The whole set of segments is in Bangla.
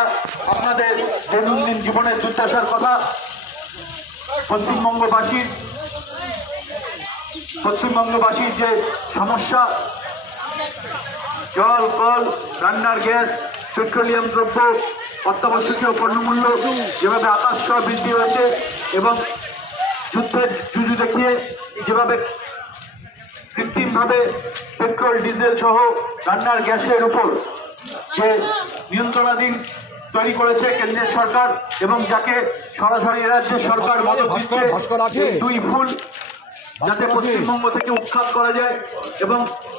যেটা আপনাদের দৈনন্দিন জীবনের দুর্দশার কথা, পশ্চিমবঙ্গবাসীর যে সমস্যা, জল, কল, রান্নার গ্যাস, পেট্রোলিয়াম দ্রব্য, অত্যাবশ্যকীয় পণ্যমূল্য যেভাবে আকাশ ছোঁয়া বৃদ্ধি হয়েছে এবং যুদ্ধের জুজু দেখিয়ে যেভাবে কৃত্রিমভাবে পেট্রোল, ডিজেল সহ রান্নার গ্যাসের উপর যে নিয়ন্ত্রণাধীন তৈরি করেছে কেন্দ্রের সরকার এবং যাকে সরাসরি রাজ্যের সরকার মদত দিচ্ছে, দুই ফুল যাতে পশ্চিমবঙ্গ থেকে উৎখাত করা যায় এবং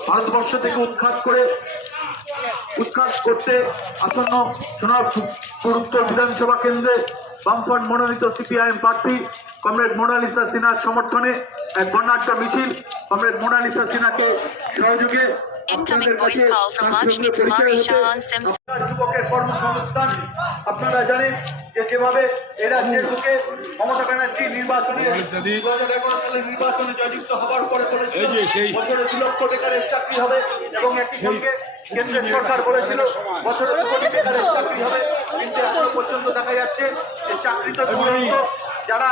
ভারতবর্ষ থেকে উৎখাত করতে আসন্ন সোনারপুর উত্তর বিধানসভা কেন্দ্রে বামফ্রন্ট মনোনীত সিপিআইএম প্রার্থী কমরেড মোনালিসা সিনহার সমর্থনে এক বর্ণাঢ্য মিছিল কমরেড মোনালিসা সিনহাকে সহযোগে যুবকের কর্মসংস্থান। আপনারা জানেন যে যেভাবে এ রাজ্যের বুকে মমতা ব্যানার্জি নির্বাচনে 2011 সালের নির্বাচনে জয়যুক্ত হওয়ার পরে বলেছিল বছরে 2 লক্ষ বেকারের চাকরি হবে এবং একই সঙ্গে কেন্দ্রের সরকার বলেছিল বছরে 2 কোটি বেকারের চাকরি হবে, কিন্তু এখনো পর্যন্ত দেখা যাচ্ছে যে চাকরি তো যারা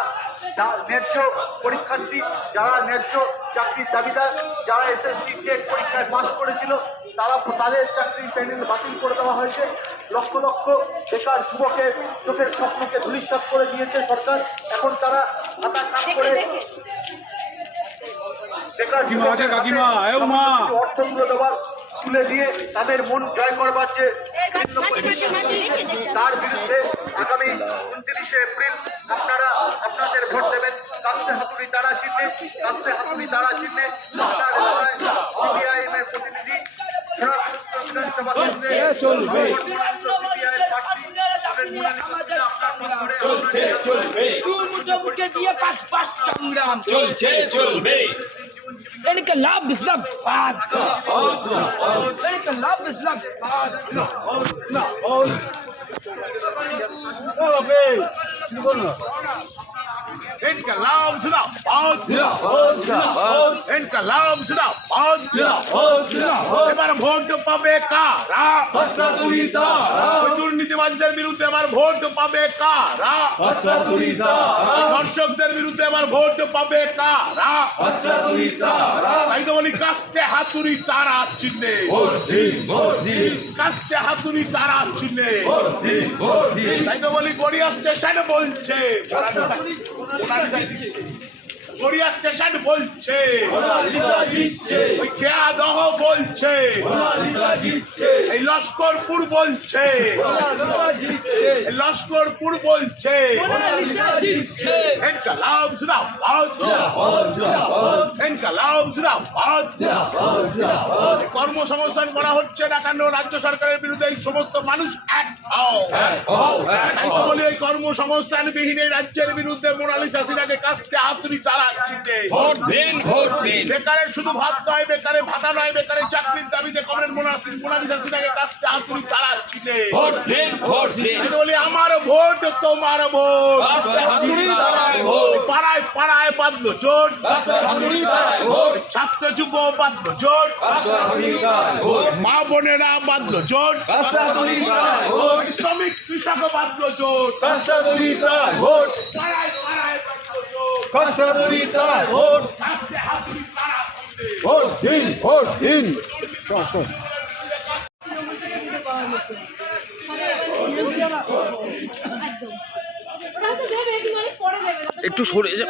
ন্যায্য পরীক্ষার্থী, যারা ন্যায্য চাকরির দাবিদার, যারা এসএসসি টেট পরীক্ষায় পাস করেছিল তাদের চাকরির প্যানেল বাতিল করে দেওয়া হয়েছে। লক্ষ লক্ষ বেকার যুবকের চোখের স্বপ্নকে ধূলিসাৎ করে দিয়েছে সরকার। এখন তারা হাতা কাজ করে বেকার অর্থগুলো দেওয়ার তুলে দিয়ে তাদের মন জয় করবার যে তার বিরুদ্ধে আগামী 29শে এপ্রিল আপনারা আপনাদের ভোট দেবেন কাস্তে হাতুড়ি তারা চিহ্নে। কাস্তে হাতুড়ি তারা চিহ্নে সিপিআইএম এর প্রতিনিধি বিধানসভা কেন্দ্রে इनकलाब जिंदाबाद, इनकलाब जिंदाबाद। इनकलाब जिंदाबाद, इनकलाब जिंदाबाद। এবার ভোট পাবে কারা? দুর্নীতিবাজদের বিরুদ্ধে এবার ভোট পাবে কারা? দর্শকদের বিরুদ্ধে এবার ভোট পাবে কারা? তাই তো বলি কাস্তে হাতুড়ি তারা চিহ্নে, কাস্তে হাতুড়ি তারা চিহ্নে। তাই তো বলি গড়িয়া স্টেশন বলছে, গড়িয়া স্টেশন বলছে, ওই খেয়া দহ বলছে, এই লস্করপুর বলছে, লস্করপুর বলছে ইনকলাব জিন্দাবাদ, ইনকলাব জিন্দাবাদ। কর্মসংস্থান করা হচ্ছে না কেন? রাজ্য সরকারের বিরুদ্ধে এই সমস্ত মানুষ এক হও। তাই তো বলি এই কর্মসংস্থান বিহীন এই রাজ্যের বিরুদ্ধে মোনালিসা সিনহাকে কাস্তে হাতুড়ি তারা চিহ্নে ভোট দিন, ভোট দিন। বেকারের শুধু ভাত নয়, বেকারের ভাতা নয়, বেকারের চাকরির দাবিতে কমরেড মোনালিসা সিনহাকে কাস্তে হাতুড়ি তারা চিহ্নে ভোট দিন, ভোট দিন। তাই তো বলি আমার ভোট তোমার ভোট, পাড়ায় পাড়ায় বাঁধলো জোট, ছাত্র যুব বাঁধলো জোট, মা বোনেরা বাঁধলো জোট, শ্রমিক কৃষক বাঁধলো জোট, পাড়ায় পাড়ায় বাঁধলো জোট, ভোট দিন, ভোট দিন। একটু সরে যা।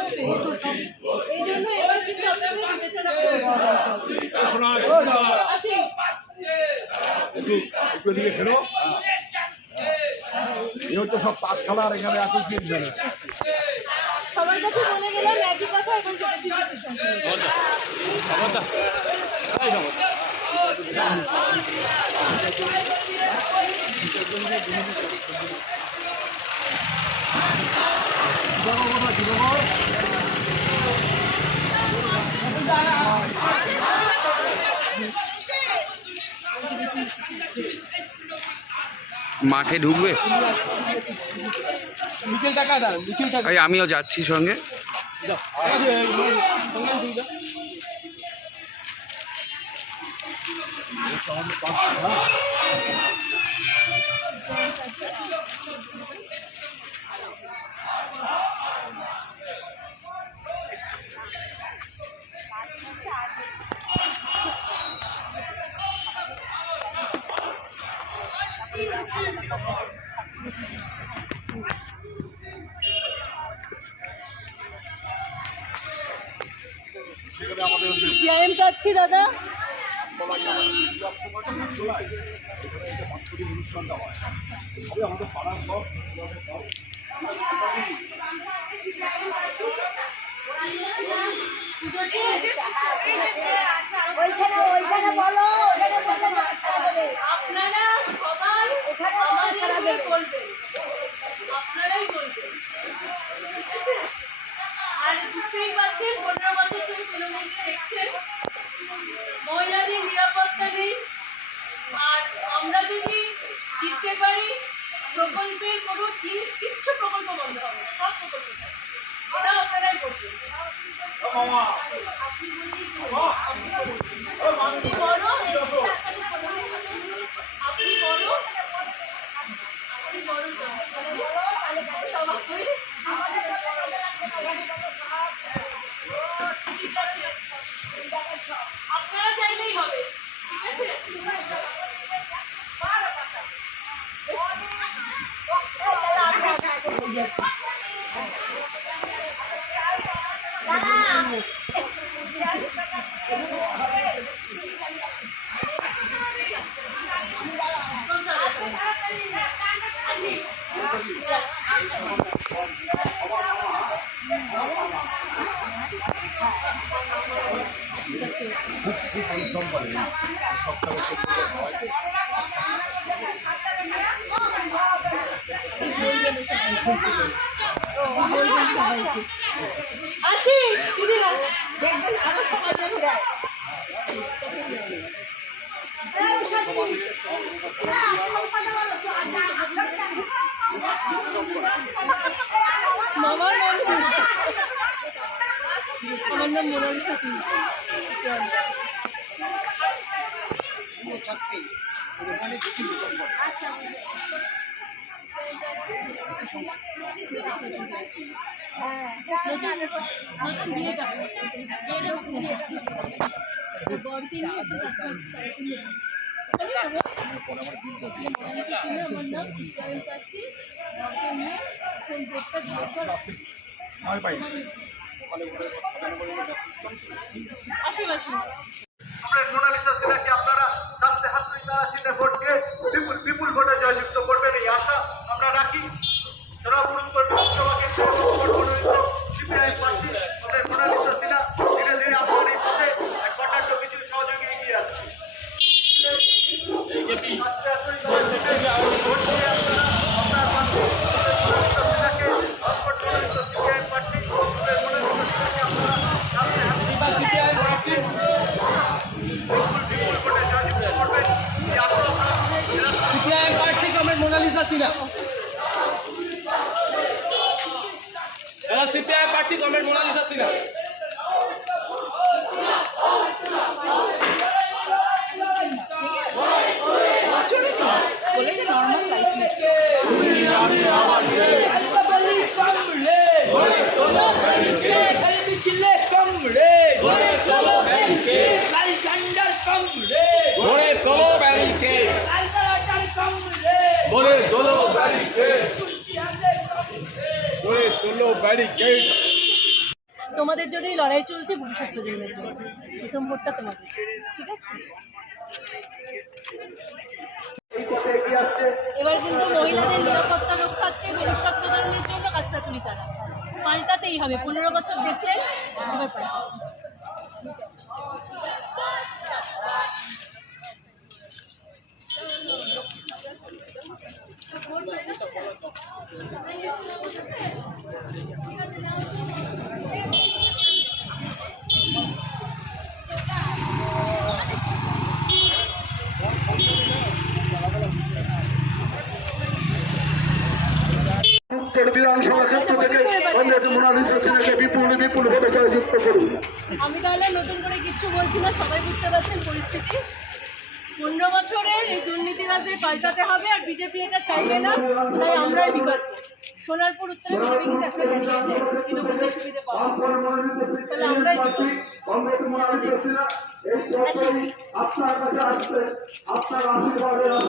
তো সব পাশ খেলার এখানে এত কি সবার কাছে বলে গেলাম একই কথা, এখন মাঠে ঢুকবে, আমিও যাচ্ছি সঙ্গে। সিপিআইএম প্রার্থী দাদা। ওইখানে বলো, আপনারা সবাই আমাদেরকে বলবেন, আপনারাই বলবেন, ঠিক আছে? আর বুঝতেই পারছেন 15 বছর ধরে তৃণমূলকে দেখছেন, মহিলাদের নিরাপত্তা নেই। আর আমরা যদি জিততে পারি প্রকল্পের কোনো জিনিস কিচ্ছু প্রকল্প বন্ধ হবে না, সব প্রকল্প থাকবে। এটা আপনারাই করবেন। আপনি বললেই তো হলো। আপনি বড়, আপনি বড়, আপনি বড় ঠিক আছে, আপনারা চাইলেই হবে, ঠিক আছে? আসি। আসি দিদিরা, দেখবেন আরো সবাই দেয়। আমার নাম মোনালিসা সিং। নতুন বিয়ে কাটছে, বরকে নিয়ে একটু কাজ করতে। আমার নাম সিপিআইএম প্রার্থী, বরকে নিয়ে এখন ভোটটা দিয়ে আসি বাসি। মোনালিসা সিনহাকে আপনারা কাস্তে হাত তারা চিহ্নে ভোট দিয়ে বিপুল ভোটে জয়যুক্ত করবেন এই আশা আমরা রাখি। সোনাপুর উত্তর বিধানসভাকে সিপিআইএম প্রার্থী আমাদের মোনালিসা সিনহা ধীরে ধীরে আপনার এই পথে এক কটাক্ষ কিছু সহযোগী এগিয়ে আসছে। ভোট দিয়ে আপনারা আপনার প্রার্থী মোনালিসা সিনহাকে সিপিআইএম প্রার্থী আমাদের মোনালিসা সিনহাকে আপনারা কাস্তে হাত সিপিআইএম প্রার্থী কমরেড মোনালিসা সিনহা। সিপিআইএম প্রার্থী কমরেড মোনালিসা সিনহা। তোমাদের জন্যই লড়াই চলছে, ভবিষ্যৎ প্রজন্মের জন্য। প্রথম ভোটটা তোমাদের, ঠিক আছে? এবার কিন্তু মহিলাদের নিরাপত্তা রক্ষার্থে ভবিষ্যৎ প্রজন্মের জন্য কাজটা তুলি তারা পাল্টাতেই হবে। 15 বছর দেখলেন, এবার বিধানসভা ক্ষেত্র থেকে মোনালিসা সিনহাকে বিপুল ভোটে জয়যুক্ত করুন। আমি তাহলে নতুন করে কিচ্ছু বলছি না, সবাই বুঝতে পারছেন পরিস্থিতি। 15 বছরের এই দুর্নীতিবাজদের পাল্টাতে হবে, আর বিজেপি এটা চাইবে না, তাই আমরাই বিকল্প। সোনারপুর উত্তরে বিজেপি কিন্তু একটা ক্যান্ডিডেট তৃণমূলকে সুবিধা পাওয়া, তাহলে আমরাই বিকল্প।